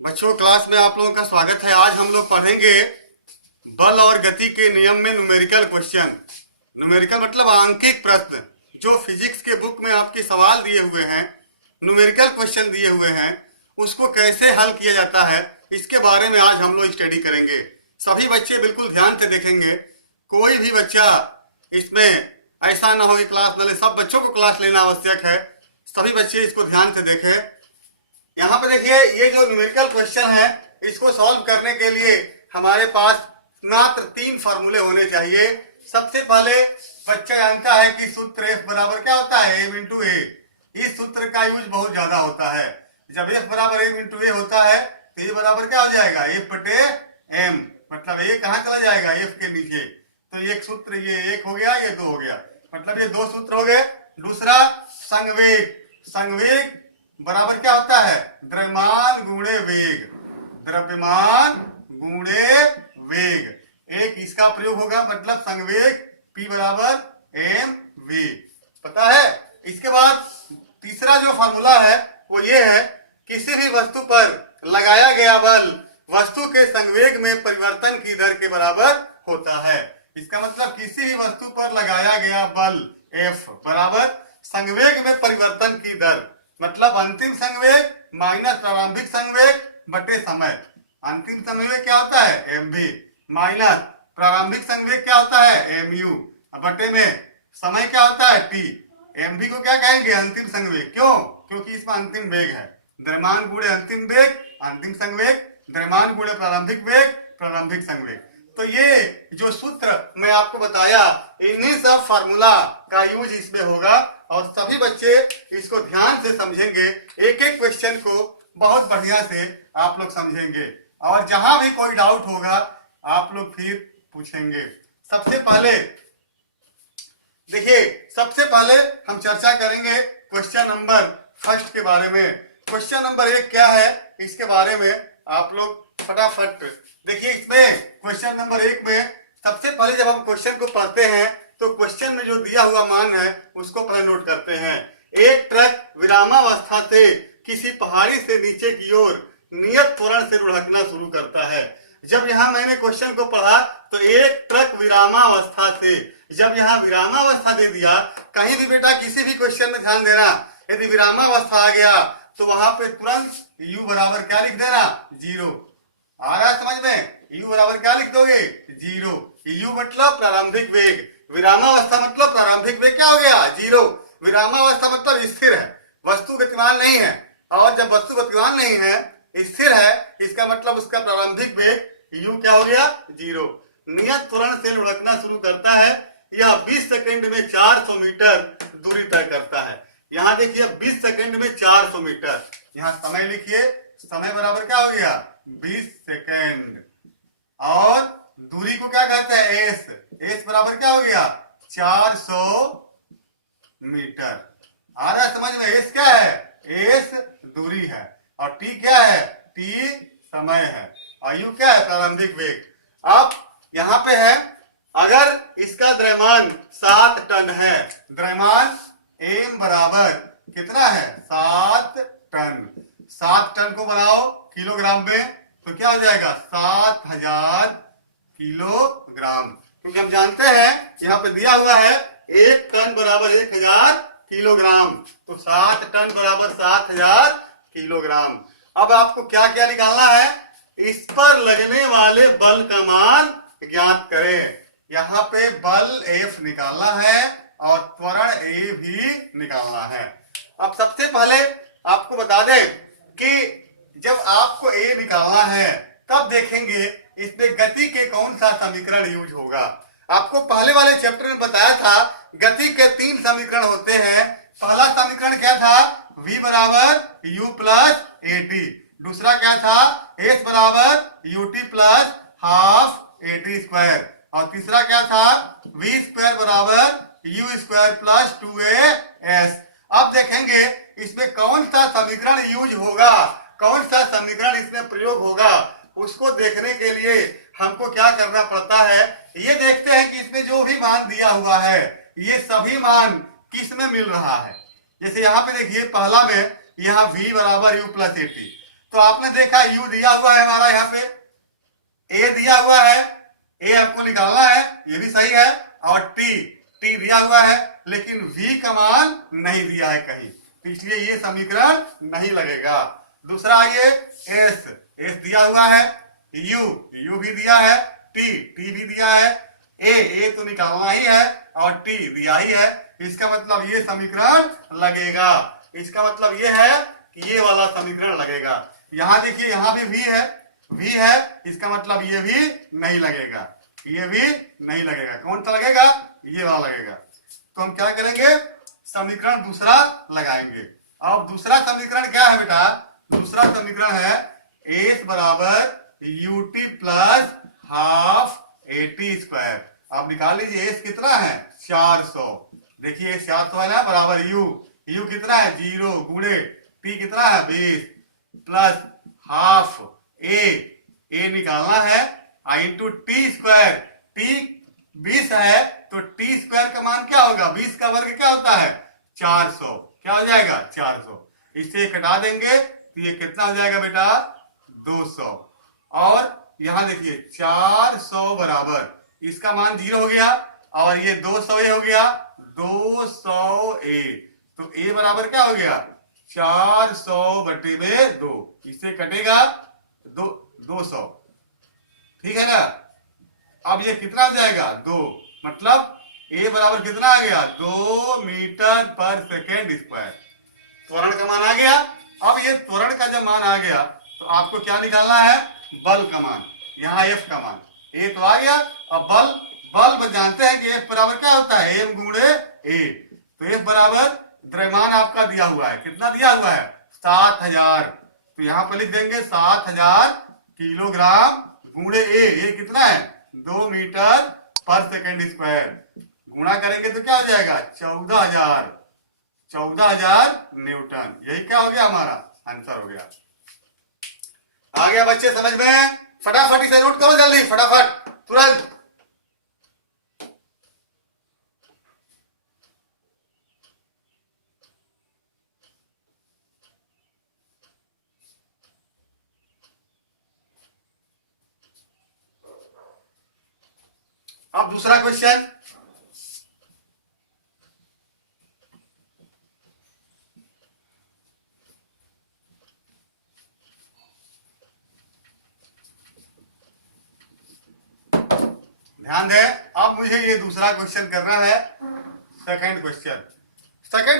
बच्चों, क्लास में आप लोगों का स्वागत है। आज हम लोग पढ़ेंगे बल और गति के नियम में न्यूमेरिकल क्वेश्चन। न्यूमेरिकल मतलब आंकिक प्रश्न, जो फिजिक्स के बुक में आपके सवाल दिए हुए हैं, न्यूमेरिकल क्वेश्चन दिए हुए हैं, उसको कैसे हल किया जाता है, इसके बारे में आज हम लोग स्टडी करेंगे। सभी बच्चे बिल्कुल ध्यान से देखेंगे, कोई भी बच्चा इसमें ऐसा ना हो कि क्लास न ले। सब बच्चों को क्लास लेना आवश्यक है। सभी बच्चे इसको ध्यान से देखें। यहाँ पे देखिए, ये जो न्यूमेरिकल क्वेश्चन है, इसको सॉल्व करने के लिए हमारे पास मात्र 3 फार्मूले होने चाहिए। सबसे पहले बच्चा जानता है कि सूत्र F बराबर क्या होता है, M इंटू ए। इस सूत्र का यूज बहुत ज्यादा होता है। जब F बराबर M इंटू ए होता है तो ये बराबर क्या हो जाएगा, F बटे M। मतलब ये कहाँ चला जाएगा, F के नीचे। तो एक सूत्र ये 1 हो गया, ये 2 हो गया, मतलब ये 2 सूत्र हो गए। दूसरा संवेग। संवेग बराबर क्या होता है, द्रव्यमान गुणे वेग। द्रव्यमान गुणे वेग, एक इसका प्रयोग होगा, मतलब संवेग P बराबर mv। पता है। इसके बाद तीसरा जो फॉर्मूला है वो ये है, किसी भी वस्तु पर लगाया गया बल वस्तु के संवेग में परिवर्तन की दर के बराबर होता है। इसका मतलब किसी भी वस्तु पर लगाया गया बल F बराबर संवेग में परिवर्तन की दर, मतलब अंतिम संवेग माइनस प्रारंभिक संवेग बटे समय। अंतिम संवेग क्या होता है, mv, माइनस प्रारंभिक संवेग क्या होता है, mu, बटे में समय क्या होता है, t। mv को क्या कहेंगे, अंतिम संवेग। क्यों? क्योंकि इसमें अंतिम वेग है। द्रव्यमान गुणे अंतिम वेग, अंतिम संवेग, द्रव्यमान गुणे प्रारंभिक वेग, प्रारंभिक संवेग। तो ये जो सूत्र मैं आपको बताया, इन्हीं सब फार्मूला का यूज इसमें होगा और सभी बच्चे इसको ध्यान से समझेंगे। एक एक क्वेश्चन को बहुत बढ़िया से आप लोग समझेंगे और जहां भी कोई डाउट होगा आप लोग फिर पूछेंगे। सबसे पहले देखिए, सबसे पहले हम चर्चा करेंगे क्वेश्चन नंबर फर्स्ट के बारे में। क्वेश्चन नंबर 1 क्या है, इसके बारे में आप लोग फटाफट देखिए। इसमें क्वेश्चन नंबर 1 में सबसे पहले जब हम क्वेश्चन को पढ़ते हैं तो क्वेश्चन में जो दिया हुआ मान है उसको पहले नोट करते हैं। एक ट्रक विरामावस्था से किसी पहाड़ी से नीचे की ओर नियत त्वरण से लुढ़कना शुरू करता है। जब यहाँ मैंने क्वेश्चन को पढ़ा तो एक ट्रक विरामावस्था से, जब यहाँ विरामावस्था दे दिया, कहीं भी बेटा किसी भी क्वेश्चन में ध्यान देना, यदि विरामावस्था आ गया तो वहां पे तुरंत u बराबर क्या लिख देना, 0। आ रहा है समझ में? u बराबर क्या लिख दोगे, 0। u मतलब प्रारंभिक वेग, विरामावस्था मतलब प्रारंभिक वेग क्या हो गया, 0। विरामावस्था मतलब स्थिर है, वस्तु गतिमान नहीं है। और जब वस्तु गतिमान नहीं है, स्थिर है, इसका मतलब उसका प्रारंभिक वेग u क्या हो गया, 0। नियत त्वरण से लुढ़कना शुरू करता है। यह 20 सेकंड में 400 मीटर दूरी तय करता है। यहाँ देखिए 20 सेकंड में 400 मीटर, यहाँ समय लिखिए, समय बराबर क्या हो गया, 20 सेकंड। और दूरी को क्या कहते हैं, s। s बराबर क्या हो गया, 400 मीटर। आ रहा है समझ में? s क्या है, s दूरी है और t क्या है, t समय है और u क्या है, प्रारंभिक वेग। अब यहाँ पे है, अगर इसका द्रव्यमान 7 टन है, द्रव्यमान m बराबर कितना है, 7 टन। 7 टन को बनाओ किलोग्राम में तो क्या हो जाएगा, 7000 किलोग्राम। क्योंकि हम जानते हैं यहाँ पे दिया हुआ है 1 टन बराबर 1000 किलोग्राम, तो 7 टन बराबर 7000 किलोग्राम। अब आपको क्या क्या निकालना है, इस पर लगने वाले बल का मान ज्ञात करें। यहाँ पे बल F निकालना है और त्वरण A भी निकालना है। अब सबसे पहले आपको बता दें कि जब आपको A निकालना है तब देखेंगे इसमें गति के कौन सा समीकरण यूज होगा। आपको पहले वाले चैप्टर में बताया था गति के 3 समीकरण होते हैं। पहला समीकरण क्या था, v बराबर u प्लस at। दूसरा क्या था, s बराबर ut plus half at square. और तीसरा क्या था, v स्क्वायर बराबर u स्क्वायर प्लस 2as। अब देखेंगे इसमें कौन सा समीकरण यूज होगा, कौन सा समीकरण इसमें प्रयोग होगा। उसको देखने के लिए हमको क्या करना पड़ता है, ये देखते हैं कि इसमें जो भी मान दिया हुआ है ये सभी मान किस में मिल रहा है। जैसे यहाँ पे देखिए, पहला में यहाँ v बराबर u प्लस 80, तो आपने देखा यू दिया हुआ है हमारा यहाँ पे, ए दिया हुआ है, ए आपको निकालना है, ये भी सही है, और टी दिया हुआ है, लेकिन वी का मान नहीं दिया है कहीं, तो इसलिए ये समीकरण नहीं लगेगा। दूसरा आइए, एस दिया हुआ है, यू भी दिया है, टी भी दिया है, ए तो निकालना ही है, और टी दिया ही है, इसका मतलब ये समीकरण लगेगा। इसका मतलब ये है कि ये वाला समीकरण लगेगा। यहां देखिए, यहां भी वी है, इसका मतलब ये भी नहीं लगेगा, ये भी नहीं लगेगा। कौन सा लगेगा? ये वाला लगेगा। तो हम क्या करेंगे, समीकरण दूसरा लगाएंगे। अब दूसरा समीकरण क्या है बेटा? दूसरा समीकरण है एस बराबर UT plus half eighty square. आप निकाल लीजिए, एस कितना है? 400। देखिए 400 है ना, बराबर यू कितना है? 0 गुणे टी कितना है? 20 प्लस हाफ ए निकालना है, इंटू टी स्क्वायर। टी 20 है तो टी स्क्वायर का मान क्या होगा? 20 का वर्ग क्या होता है? 400। क्या हो जाएगा? 400। इससे कटा देंगे तो ये कितना हो जाएगा बेटा? 200। और यहां देखिए 400 बराबर, इसका मान 0 हो गया, और ये 200 ए हो गया, 200 ए। तो ए बराबर क्या हो गया? 400 बटे में 2, इससे कटेगा 200, ठीक है ना। अब ये कितना हो जाएगा? 2, मतलब ए बराबर कितना आ गया? 2 मीटर पर सेकेंड स्क्वायर। त्वरण का मान आ गया। अब ये त्वरण का जब मान आ गया तो आपको क्या निकालना है? बल का मान। यहाँ एफ का मान, ए तो आ गया। अब बल जानते हैं कि एफ बराबर क्या होता है? एम गुणे ए। तो एफ बराबर द्रव्यमान आपका दिया हुआ है, कितना दिया हुआ है? 7000। तो यहाँ पर लिख देंगे 7000 किलोग्राम गुणे ए कितना है? 2 मीटर पर सेकेंड स्क्वायर। गुणा करेंगे तो क्या हो जाएगा? 14000 न्यूटन। यही क्या हो गया? हमारा आंसर हो गया। आ गया बच्चे समझ में? फटाफट इसे नोट करो, जल्दी फटाफट, तुरंत। अब दूसरा क्वेश्चन, ध्यान दें। अब मुझे ये दूसरा क्वेश्चन करना है, सेकंड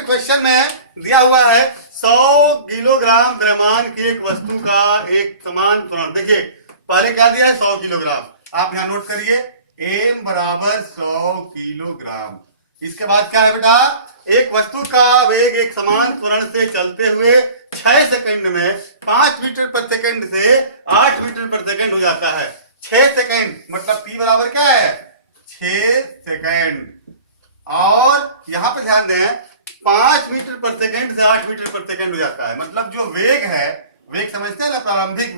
क्वेश्चन में दिया हुआ है 100 किलोग्राम द्रव्यमान की एक वस्तु का एक समान त्वरण। देखिए पहले क्या दिया है? 100 किलोग्राम। आप यहां नोट करिए, एम बराबर 100 किलोग्राम। इसके बाद क्या है बेटा? एक वस्तु का वेग एक समान त्वरण से चलते हुए 6 सेकंड में 5 मीटर पर सेकंड से 8 मीटर पर सेकंड हो जाता है। 6 सेकंड मतलब टी बराबर क्या है? 6 सेकंड। और यहां पर ध्यान दें, 5 मीटर पर सेकंड से 8 मीटर पर सेकंड हो जाता है। मतलब जो वेग है, वेग समझते हैं ना, प्रारंभिक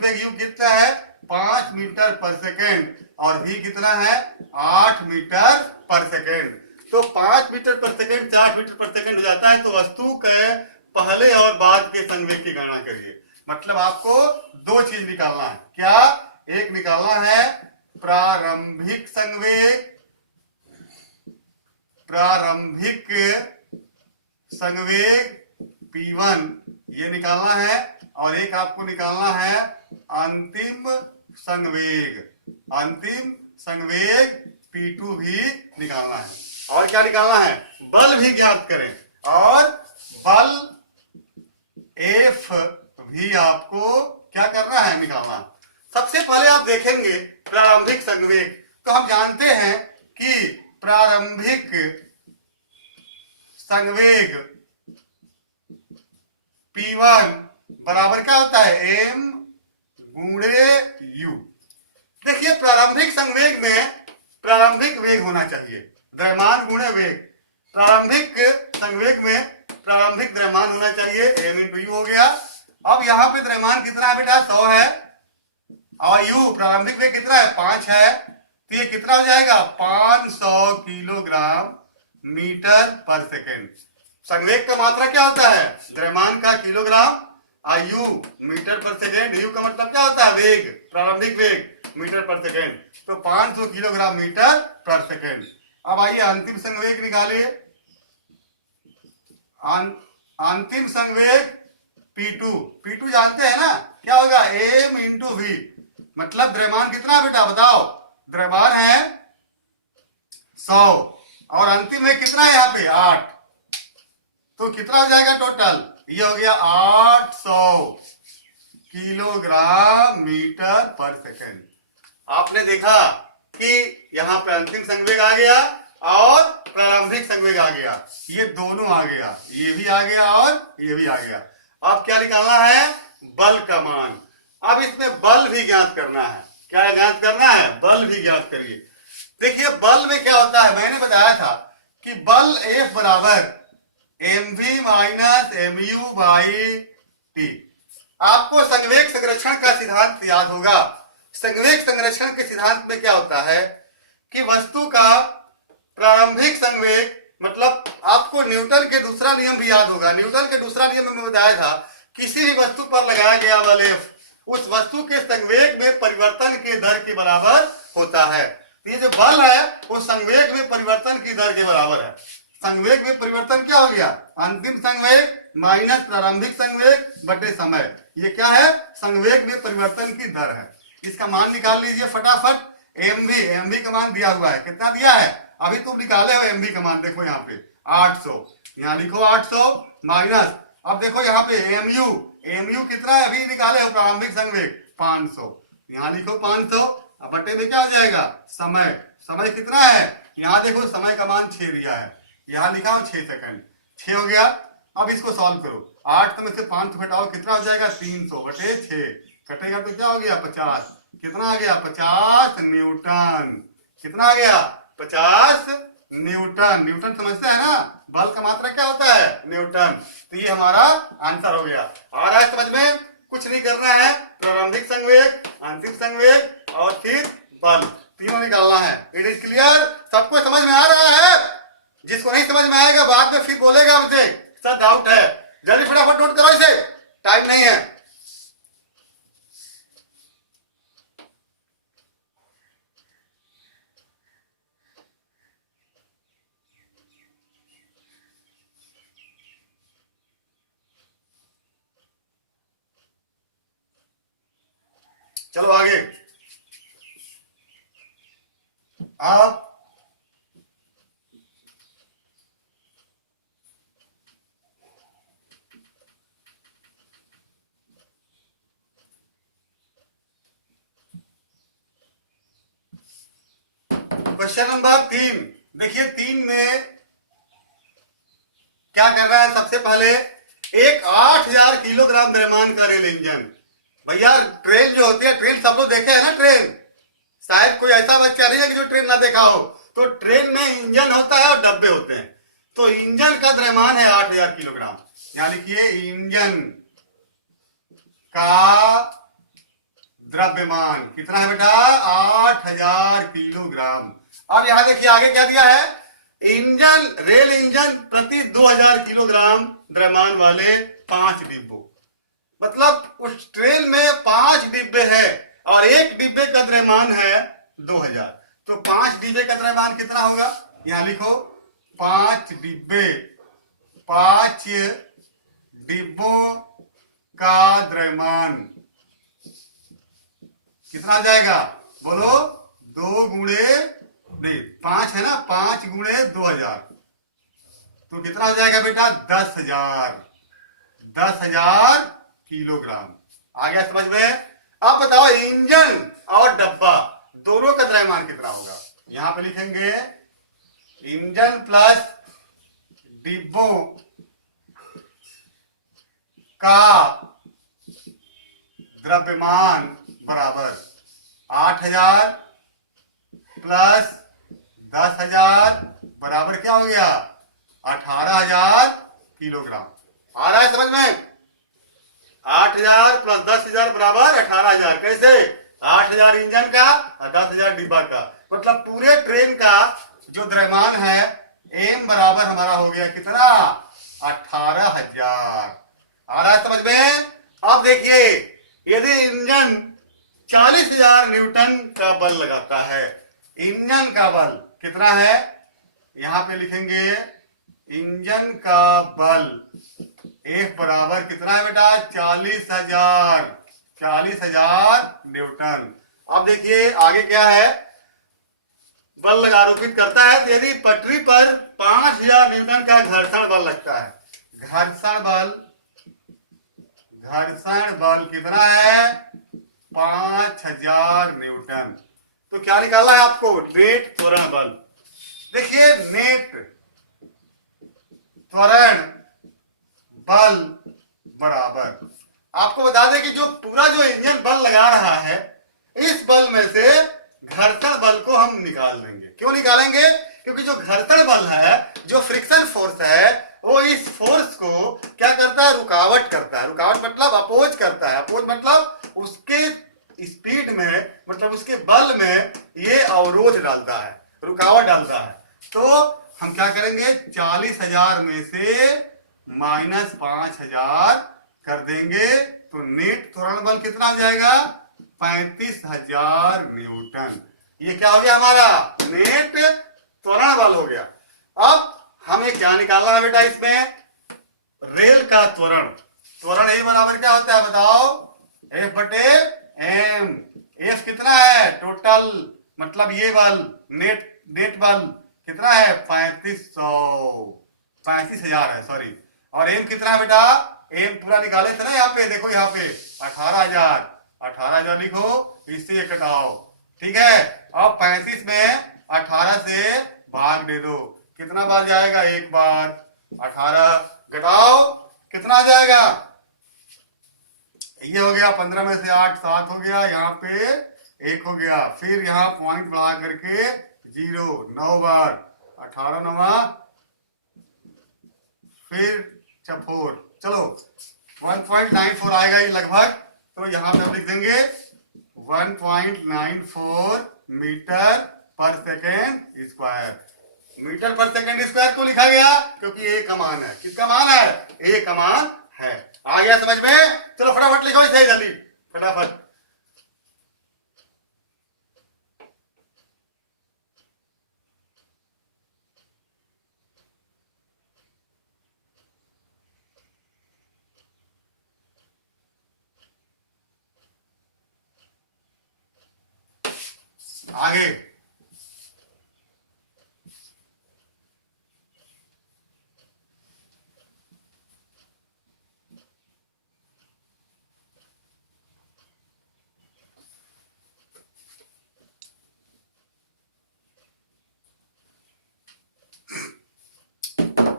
वेग यू कितना है? 5 मीटर पर सेकंड, और v कितना है? 8 मीटर पर सेकंड। तो 5 मीटर पर सेकंड से 8 मीटर पर सेकंड हो जाता है। तो वस्तु के पहले और बाद के संवेग की गणना करिए। मतलब आपको 2 चीज निकालना है। क्या? एक निकालना है प्रारंभिक संवेग P1, ये निकालना है, और एक आपको निकालना है अंतिम संवेग P2 भी निकालना है। और क्या निकालना है? बल भी ज्ञात करें, और बल F भी आपको क्या करना है? निकालना। सबसे पहले आप देखेंगे प्रारंभिक संवेग। तो हम जानते हैं कि प्रारंभिक संवेग P1 बराबर क्या होता है? m गुणे u। देखिए प्रारंभिक संवेग में प्रारंभिक वेग होना चाहिए, द्रव्यमान गुणे वेग। प्रारंभिक संवेग में प्रारंभिक द्रव्यमान होना चाहिए, m इंटू यू हो गया। अब यहाँ पे द्रव्यमान कितना है बेटा? 100 है, और यू प्रारंभिक वेग कितना है? 5 है। तो ये कितना हो जाएगा? 500 किलोग्राम मीटर पर सेकेंड। संवेग का मात्रा क्या होता है? द्रव्यमान का किलोग्राम, यू मीटर पर सेकेंड, यू का मतलब क्या होता है वेग, प्रारंभिक वेग मीटर पर सेकेंड, तो 500 किलोग्राम मीटर पर सेकेंड। अब आइए अंतिम संवेग निकालिए। अंतिम संवेग P2, P2 जानते हैं ना क्या होगा, m इंटू वी, मतलब द्रव्यमान कितना बेटा बताओ, द्रव्यमान है 100 और अंतिम में कितना है यहाँ पे 8, तो कितना हो जाएगा टोटल, ये हो गया 800 किलोग्राम मीटर पर सेकेंड। आपने देखा कि यहाँ पे अंतिम संवेग आ गया और प्रारंभिक संवेग आ गया, ये दोनों आ गया, ये भी आ गया और ये भी आ गया। अब क्या निकालना है, बल का मान। अब इसमें बल भी ज्ञात करना है, क्या ज्ञात करना है, बल भी ज्ञात करिए। देखिए बल में क्या होता है, मैंने बताया था कि बल F बराबर mv minus mu by T. आपको संवेग संरक्षण का सिद्धांत याद होगा। संवेग संरक्षण के सिद्धांत में क्या होता है कि वस्तु का प्रारंभिक संवेग, मतलब आपको न्यूटन के दूसरा नियम भी याद होगा। न्यूटन के दूसरा नियम में बताया था किसी भी वस्तु पर लगाया गया बल F उस वस्तु के संवेग में परिवर्तन के दर के बराबर होता है। तो ये जो बल है वो संवेग में परिवर्तन की दर के बराबर है। संवेग में परिवर्तन क्या हो गया, अंतिम संवेग माइनस प्रारंभिक संवेग बटे समय, ये क्या है, संवेग में परिवर्तन की दर है। इसका मान निकाल लीजिए फटाफट। mv का मान दिया हुआ है, कितना दिया है, अभी तुम निकाले हो mv का मान, देखो यहाँ पे 800, यहाँ लिखो 800 माइनस, अब देखो यहाँ पे mu कितना है, अभी निकाले हो प्रारंभिक संवेग 500, यहाँ लिखो 500, अब बटे में क्या हो जाएगा, समय, समय कितना है, यहाँ देखो समय का मान 6 दिया है, यहाँ लिखा हो 6 सेकंड, 6 हो गया। अब इसको सॉल्व करो, 8 में से 5 घटाओ, कितना हो जाएगा 300 बटे 6, कटेगा तो क्या हो गया 50, कितना आ गया 50 न्यूटन, कितना आ गया 50 न्यूटन। न्यूटन समझते हैं ना, बल का मात्रा क्या होता है न्यूटन। तो ये हमारा आंसर हो गया। आ रहा है समझ में, कुछ नहीं करना है, प्रारंभिक संवेग, अंतिम संवेग और फिर बल, तीनों निकालना है। इट इज क्लियर, सबको समझ में आ रहा है। जिसको नहीं समझ में आएगा बाद में फिर बोलेगा मुझे सर डाउट है। जल्दी फटाफट नोट करो इसे, टाइम नहीं है। चलो आगे। अब क्वेश्चन नंबर 3 देखिए, 3 में क्या कर रहा है, सबसे पहले एक 8000 किलोग्राम द्रव्यमान का रेल इंजन। भैया ट्रेन जो होती है, ट्रेन सब लोग देखे है ना, ट्रेन, शायद कोई ऐसा बच्चा नहीं है कि जो ट्रेन ना देखा हो। तो ट्रेन में इंजन होता है और डब्बे होते हैं, तो इंजन का द्रव्यमान है 8000 किलोग्राम। यहां लिखिए इंजन का द्रव्यमान कितना है बेटा, 8000 किलोग्राम। अब यहां देखिए आगे क्या दिया है, इंजन, रेल इंजन प्रति 2000 किलोग्राम द्रव्यमान वाले 5 डिब्बों, मतलब उस ट्रेन में 5 डिब्बे है और एक डिब्बे का द्रव्यमान है 2000, तो 5 डिब्बे का द्रव्यमान कितना होगा, यहां लिखो 5 डिब्बे, 5 डिब्बों का द्रव्यमान कितना आ जाएगा, बोलो 2 गुणे नहीं 5 है ना, 5 गुणे 2000, तो कितना हो जाएगा बेटा 10,000 किलोग्राम। आ गया समझ में। अब बताओ इंजन और डब्बा दोनों का द्रव्यमान कितना होगा। यहां पे लिखेंगे इंजन प्लस डिब्बों का द्रव्यमान बराबर 8000 प्लस 10,000 बराबर क्या हो गया 18,000 किलोग्राम। आ रहा है समझ में, 8000 प्लस 10,000 बराबर 18,000। कैसे, 8000 इंजन का और 10,000 डिब्बा का, मतलब पूरे ट्रेन का जो द्रव्यमान है एम बराबर हमारा हो गया कितना 18,000। आ रहा है समझ में। अब देखिए, यदि इंजन 40,000 न्यूटन का बल लगाता है, इंजन का बल कितना है, यहां पे लिखेंगे इंजन का बल F बराबर कितना है बेटा, 40,000 न्यूटन। अब देखिए आगे क्या है, बल लगा आरोपित करता है, तो यदि पटरी पर 5,000 न्यूटन का घर्षण बल लगता है, घर्षण बल कितना है, 5,000 न्यूटन। तो क्या निकालना है आपको, नेट त्वरण बल। देखिए नेट त्वरण बल बराबर, आपको बता दें कि जो पूरा जो इंजन बल लगा रहा है, इस बल में से घर्षण बल को हम निकाल देंगे। क्यों निकालेंगे, क्योंकि जो घर्षण बल है, जो फ्रिक्शन फोर्स है, वो इस फोर्स को क्या करता है, रुकावट करता है। रुकावट मतलब अपोज करता है, अपोज मतलब उसके स्पीड में, मतलब उसके बल में ये अवरोध डालता है, रुकावट डालता है। तो हम क्या करेंगे, 40,000 में से -5,000 कर देंगे, तो नेट त्वरण बल कितना हो जाएगा, 35,000 न्यूटन। ये क्या हो गया हमारा, नेट त्वरण बल हो गया। अब हमें क्या निकालना है बेटा, इसमें रेल का त्वरण। त्वरण ए बराबर क्या होता है बताओ, F बटे m। F कितना है, टोटल मतलब ये बल, नेट बल कितना है, 35,000 है, सॉरी। और m कितना है बेटा, m पूरा निकाले थे ना, यहाँ पे देखो, यहाँ पे 18,000 लिखो, इससे ये कटाओ, ठीक है। अब 35 में 18 से भाग दे दो, कितना बार जाएगा, एक बार। 18 घटाओ कितना आ जाएगा, ये हो गया 15 में से 8, 7 हो गया, यहाँ पे 1 हो गया, फिर यहाँ पॉइंट बढ़ा करके 0, 9 बार, 18 9, फिर 4, चलो 1.94 आएगा ये लगभग। तो यहाँ पे हम लिख देंगे 1.94 मीटर पर सेकेंड स्क्वायर। मीटर पर सेकेंड स्क्वायर को लिखा गया क्योंकि ए का मान है, किसका मान है, ए का मान है। आ गया समझ में, चलो फटाफट लिखो इसे जल्दी, फटाफट। आगे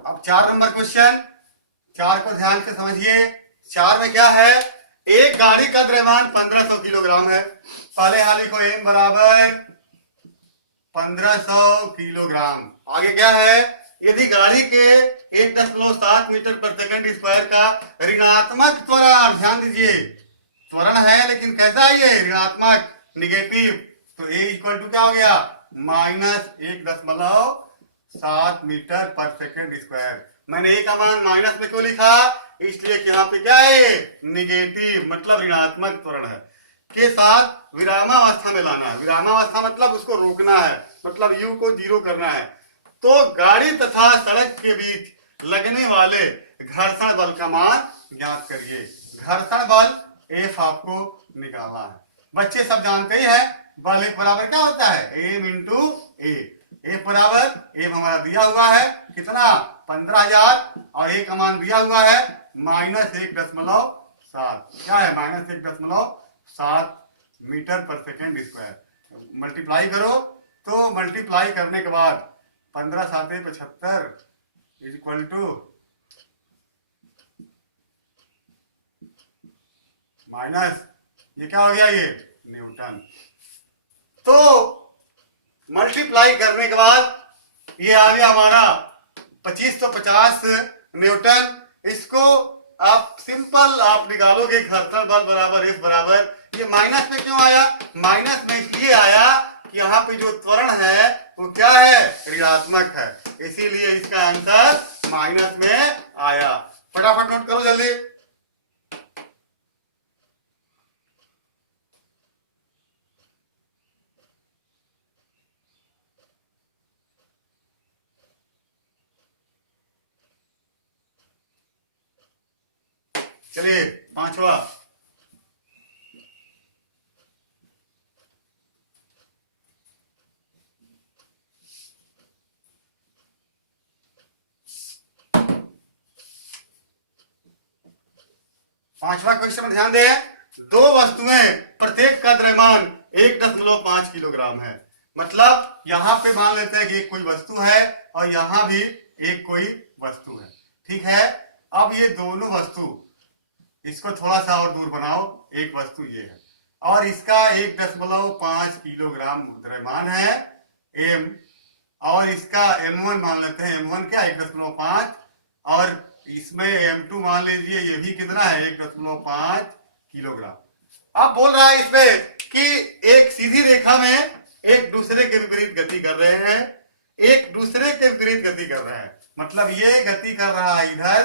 अब 4 नंबर क्वेश्चन, 4 को ध्यान से समझिए। 4 में क्या है, एक गाड़ी का द्रव्यमान 1500 किलोग्राम है। पहले यहाँ लिखो m बराबर 1500 किलोग्राम। आगे क्या है, यदि गाड़ी के 1.7 मीटर पर सेकंड स्क्वायर का ऋणात्मक त्वरण, ध्यान दीजिए त्वरण है लेकिन कैसा है ये, ऋणात्मक, निगेटिव, तो a इक्वल टू क्या हो गया, -1.7 मीटर पर सेकंड स्क्वायर। मैंने a का मान माइनस में क्यों लिखा, इसलिए कि यहाँ पे क्या है, निगेटिव मतलब ऋणात्मक त्वरण है, के साथ विरामावस्था में लाना है। विरामावस्था मतलब उसको रोकना है, मतलब u को 0 करना है। तो गाड़ी तथा सड़क के बीच लगने वाले घर्षण बल का मान ज्ञात करिए। घर्षण बल F आपको निकालना है। बच्चे सब जानते ही है, बल F बराबर क्या होता है, m इंटू ए। F बराबर, F हमारा दिया हुआ है कितना, 15,000, और A का मान दिया हुआ है -1.7। क्या है, -1.7 मीटर पर सेकेंड स्क्वायर। मल्टीप्लाई करो, तो मल्टीप्लाई करने के बाद 15 7 75 इक्वल टू माइनस, ये क्या हो गया, ये न्यूटन। तो मल्टीप्लाई करने के बाद ये आ गया हमारा 2550 न्यूटन। इसको आप सिंपल आप निकालोगे, घर्षण बल बराबर F बराबर, ये माइनस में क्यों आया, माइनस में इसलिए आया कि यहाँ पे जो त्वरण है वो क्या है, ऋणात्मक है, इसीलिए इसका आंसर माइनस में आया। फटाफट नोट करो जल्दी। चलिए पांचवा, पांचवा क्वेश्चन में ध्यान दें, दो वस्तुएं प्रत्येक का द्रव्यमान 1.5 किलोग्राम है। मतलब यहां पे मान लेते हैं कि एक कोई वस्तु है और यहां भी एक कोई वस्तु है, ठीक है। अब ये दोनों वस्तु, इसको थोड़ा सा और दूर बनाओ, एक वस्तु ये है और इसका 1.5 किलोग्राम द्रव्यमान है m, और इसका m1 मान लेते हैं, m1 क्या 1.5, और इसमें m2 मान लीजिए, ये भी कितना है 1.5 किलोग्राम। अब बोल रहा है इसमें कि एक सीधी रेखा में एक दूसरे के विपरीत गति कर रहे हैं, एक दूसरे के विपरीत गति कर रहे हैं। मतलब ये गति कर रहा है इधर,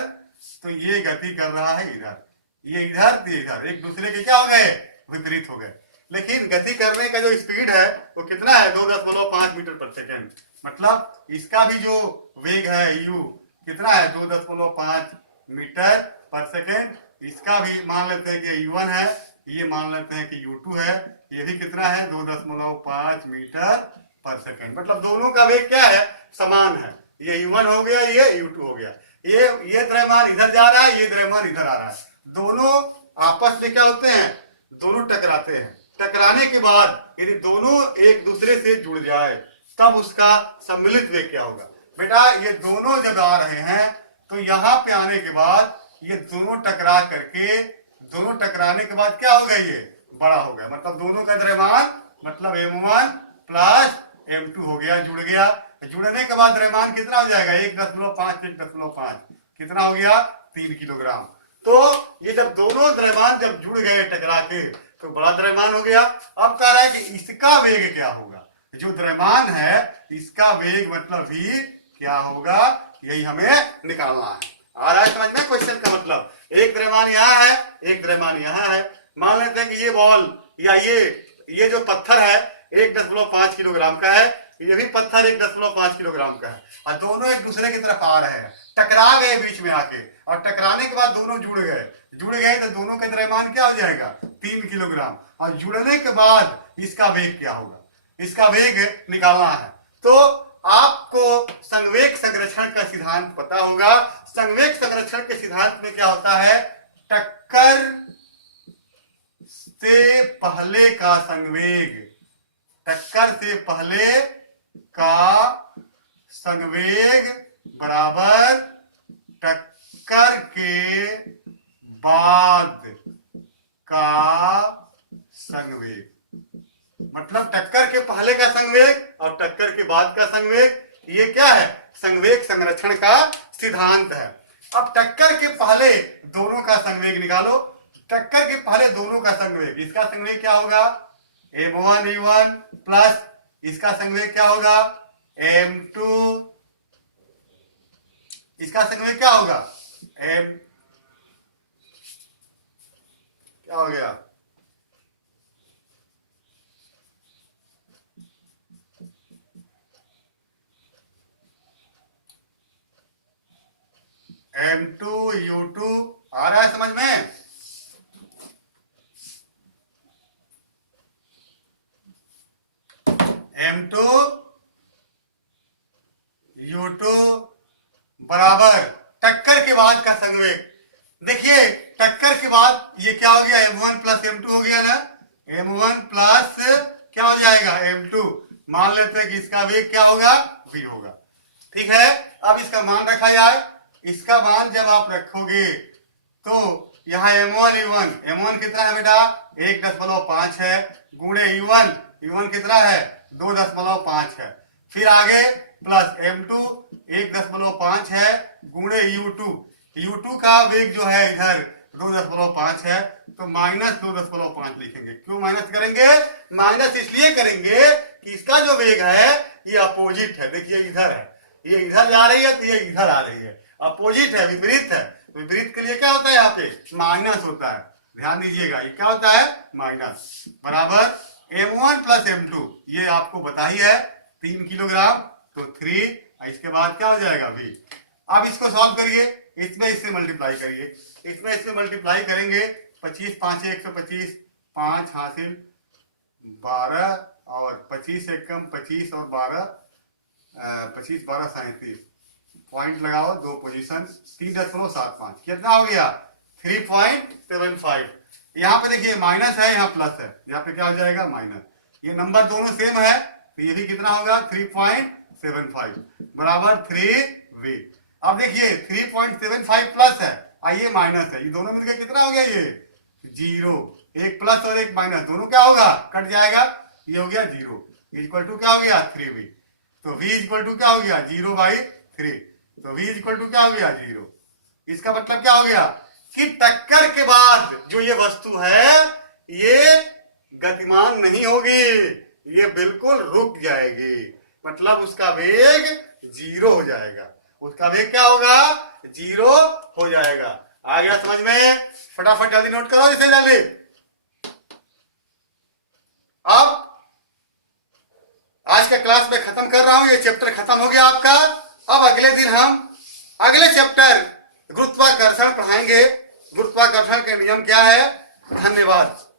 तो ये गति कर रहा है इधर, ये इधर तो इधर, एक दूसरे के क्या हो गए, विपरीत हो गए। लेकिन गति करने का जो स्पीड है वो कितना है 2.5 मीटर पर सेकेंड। मतलब इसका भी जो वेग है u कितना है 2.5 मीटर पर सेकेंड। इसका भी मान लेते हैं कि u1 है, ये मान लेते हैं कि u2 है, ये भी कितना है 2.5 मीटर पर सेकेंड। मतलब दोनों का वेग क्या है, समान है। ये u1 हो गया, ये u2 हो गया, ये द्रव्यमान इधर जा रहा है, ये द्रव्यमान इधर आ रहा है। दोनों आपस में क्या होते हैं, दोनों टकराते हैं। टकराने के बाद यदि दोनों एक दूसरे से जुड़ जाए तब उसका सम्मिलित वेग क्या होगा। बेटा ये दोनों जब आ रहे हैं तो यहाँ पे आने के बाद ये दोनों टकरा करके, दोनों टकराने के बाद क्या हो गया, ये बड़ा हो गया। मतलब दोनों का द्रव्यमान मतलब m1 प्लस m2 हो गया, जुड़ गया। जुड़ने के बाद द्रव्यमान कितना हो जाएगा 1.5 कितना हो गया 3 किलोग्राम। तो ये जब दोनों द्रव्यमान जब जुड़ गए टकरा के तो बड़ा द्रव्यमान हो गया। अब कह रहा है कि इसका वेग क्या होगा, जो द्रव्यमान है इसका वेग मतलब भी क्या होगा, यही हमें निकालना है। आ रहा है समझ में क्वेश्चन का मतलब। एक द्रव्यमान यहाँ है, एक द्रव्यमान यहाँ है। मान लेते हैं कि ये बॉल या ये जो पत्थर है 1.5 किलोग्राम का है, ये भी पत्थर 1.5 किलोग्राम का है, और दोनों एक दूसरे की तरफ आ रहे हैं, टकरा गए बीच में आके, और टकराने के बाद दोनों जुड़ गए तो दोनों का द्रव्यमान क्या हो जाएगा 3 किलोग्राम। और जुड़ने के बाद इसका वेग क्या होगा, इसका वेग निकालना है। तो आपको संवेग संरक्षण का सिद्धांत पता होगा। संवेग संरक्षण के सिद्धांत में क्या होता है, टक्कर से पहले का संवेग, टक्कर से पहले का संवेग बराबर टक्कर के बाद का संवेग। मतलब टक्कर के पहले का संवेग और टक्कर के बाद का संवेग, ये क्या है, संवेग संरक्षण का सिद्धांत है। अब टक्कर के पहले दोनों का संवेग निकालो। टक्कर के पहले दोनों का संवेग, इसका संवेग क्या होगा m1 u1 प्लस इसका संवेग क्या होगा m2, इसका संवेग क्या होगा m, क्या हो गया m2 u2। आ रहा है समझ में। m2 u2 बराबर टक्कर के बाद का संवेग। देखिए टक्कर के बाद ये क्या हो गया m1 प्लस m2 हो गया ना, m1 प्लस क्या हो जाएगा m2। मान लेते हैं कि इसका वेग क्या होगा v होगा, ठीक है। अब इसका मान रखा जाए। इसका मान जब आप रखोगे तो यहाँ m1 u1, m1 कितना है बेटा 1.5 है, गुणे u1 कितना है 2.5 है, फिर आगे प्लस m2 1.5 है, गुणे u2 का वेग जो है इधर 2.5 है, तो माइनस 2.5 लिखेंगे। क्यों माइनस करेंगे, माइनस इसलिए करेंगे कि इसका जो वेग है ये अपोजिट है। देखिए इधर है, ये इधर जा रही है तो ये इधर आ रही है, अपोजिट है, विपरीत है। विपरीत के लिए क्या होता है यहाँ पे माइनस होता है, ध्यान दीजिएगा। ये क्या होता है माइनस, बराबर m1 प्लस m2, ये आपको बता ही है 3 किलोग्राम, तो 3, इसके बाद क्या हो जाएगा v। अब इसको सॉल्व करिए, इसमें इससे मल्टीप्लाई करिए, इसमें इसमें मल्टीप्लाई करेंगे, 25 5 125, 5 हासिल 12 और 25 से कम 25 और 12 25 12 37, पॉइंट लगाओ, दो पोजीशन, 3.75, कितना हो गया 3.75। यहाँ पे देखिए माइनस है, यहाँ प्लस है, यहाँ पे क्या हो जाएगा माइनस। ये नंबर दोनों सेम है तो ये भी कितना होगा 3.75 बराबर 3v। अब देखिए 3.75 प्लस है और ये माइनस है, ये दोनों मिलकर कितना हो गया ये 0, एक प्लस और एक माइनस दोनों क्या होगा कट जाएगा, ये हो गया 0 इक्वल टू क्या हो गया 3v। तो v इक्वल टू क्या हो गया 0/3, तो v इक्वल टू क्या हो गया 0। इसका मतलब क्या हो गया कि टक्कर के बाद जो ये वस्तु है ये गतिमान नहीं होगी, ये बिल्कुल रुक जाएगी, मतलब उसका वेग 0 हो जाएगा, उसका वेग क्या होगा 0 हो जाएगा। आ गया समझ में? फटाफट जल्दी नोट करो इसे जल्दी। अब आज का क्लास में खत्म कर रहा हूं, ये चैप्टर खत्म हो गया आपका। अब अगले दिन हम अगले चैप्टर गुरुत्वाकर्षण पढ़ाएंगे। गुरुत्वाकर्षण के नियम क्या है? धन्यवाद।